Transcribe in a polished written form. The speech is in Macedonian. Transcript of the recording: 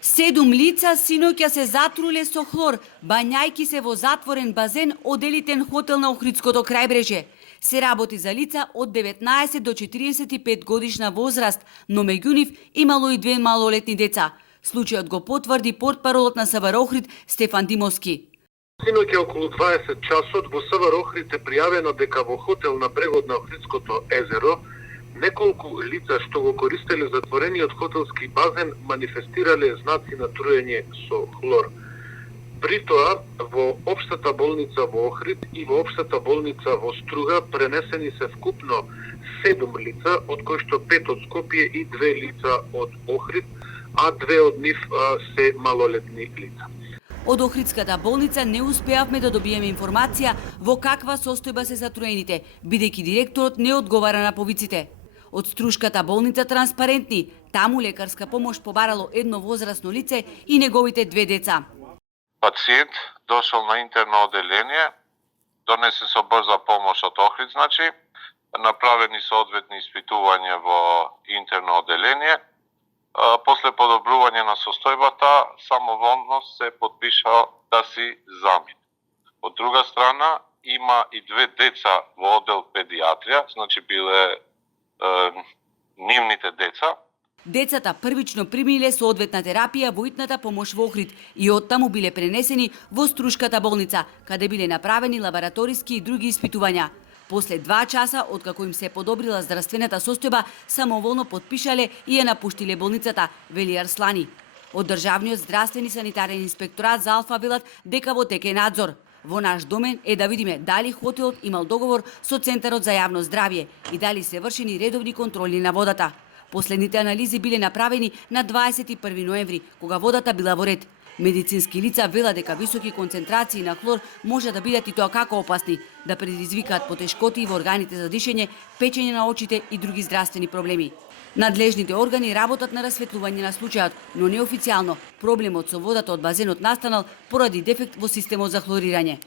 7 лица синоќа се затруле со хлор, бањајки се во затворен базен од елитен хотел на Охридското крајбрежје. Се работи за лица од 19 до 45 годишна возраст, но меѓу нив имало и 2 малолетни деца. Случајот го потврди портпаролот на СВР Охрид Стефан Димовски. Синоќа околу 20 часот во СВР Охрид е пријавено дека во хотел на брегот на Охридското езеро неколку лица што го користеле затворениот хотелски базен манифестирале знаци на труење со хлор. При тоа, во општата болница во Охрид и во општата болница во Струга пренесени се вкупно 7 лица, од кои што 5 од Скопје и 2 лица од Охрид, а 2 од нив се малолетни лица. Од Охридската болница не успеавме да добиеме информација во каква состојба се затруените, бидејќи директорот не одговара на повиците. Од Струшката болница транспарентни, таму лекарска помош побарало едно возрасно лице и неговите 2 деца. Пациент дошол на интерно оделение, донесен со брза помош од Охрид, значи, направени соодветни испитувања во интерно оделение. После подобрување на состојбата, самоволно се подпиша да си замин. Од друга страна, има и 2 деца во оддел педиатрија, значи биле нивните деца. Децата првично примиле соодветна терапија во итната помош во Охрид и оттаму биле пренесени во Струшката болница, каде биле направени лабораториски и други испитувања. После 2 часа, откако им се подобрила здравствената состојба, самоволно подпишале и ја напуштиле болницата, вели Арслани. Од Државниот здравствен и санитарен инспекторат за Алфа велат дека во тек е надзор. Во наш домен е да видиме дали хотелот имал договор со Центарот за јавно здравје и дали се вршени редовни контроли на водата. Последните анализи биле направени на 21 ноември, кога водата била во ред. Медицински лица велат дека високи концентрации на хлор може да бидат и тоа како опасни, да предизвикаат потешкоти во органите за дишење, печење на очите и други здравствени проблеми. Надлежните органи работат на расветлување на случајот, но неофицијално проблемот со водата од базенот настанал поради дефект во системот за хлорирање.